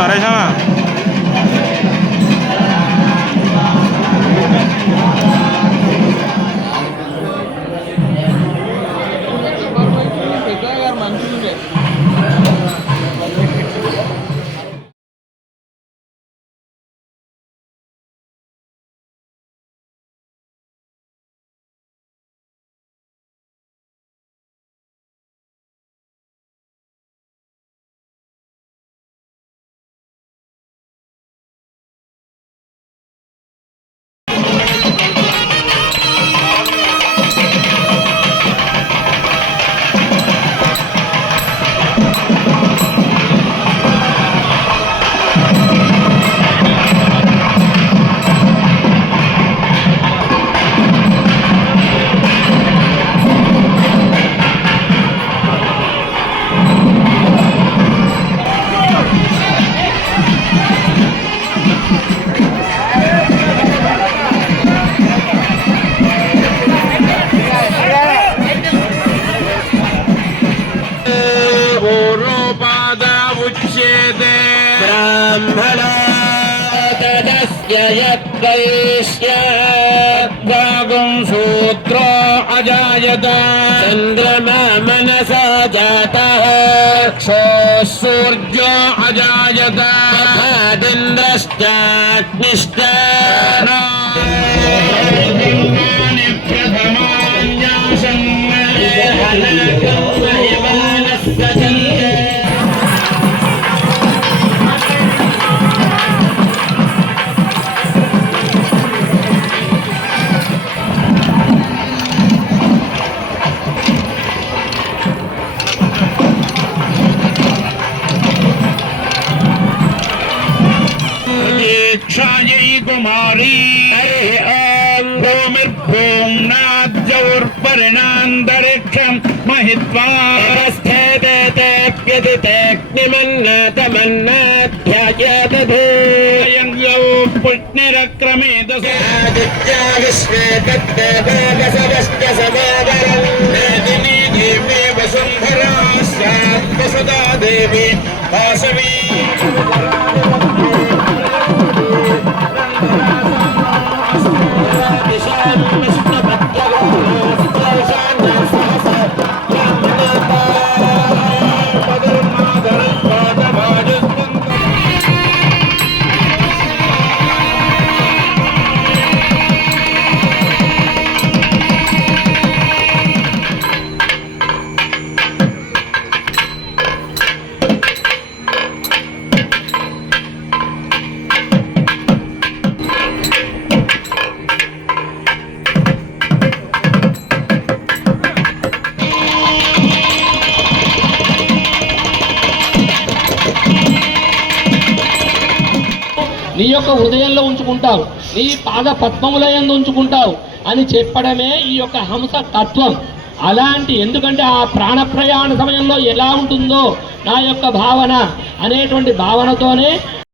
నరేష్ అన్న भागं सूत्रो अजायत चंद्रमा मनसा जातः सूर्यो अजायत इंद्रश्चाग्निश्च कुमारी भूमिर्भूम्नाद्यौर्परिणान्तरिक्षं महित्वा स्थितमन्नाध्यायदधूयं यौ पुष्णिरक्रमे दशदिनी देवी वसुन्धरा स्यात् वसुधा देवी वासवी నీ యొక్క హృదయంలో ఉంచుకుంటావు, నీ పాద పద్మములయందు ఉంచుకుంటావు అని చెప్పడమే ఈ యొక్క హంస తత్వం. అలాంటి ఎందుకంటే ఆ ప్రాణ ప్రయాణ సమయంలో ఎలా ఉంటుందో నా యొక్క భావన అనేటువంటి భావనతోనే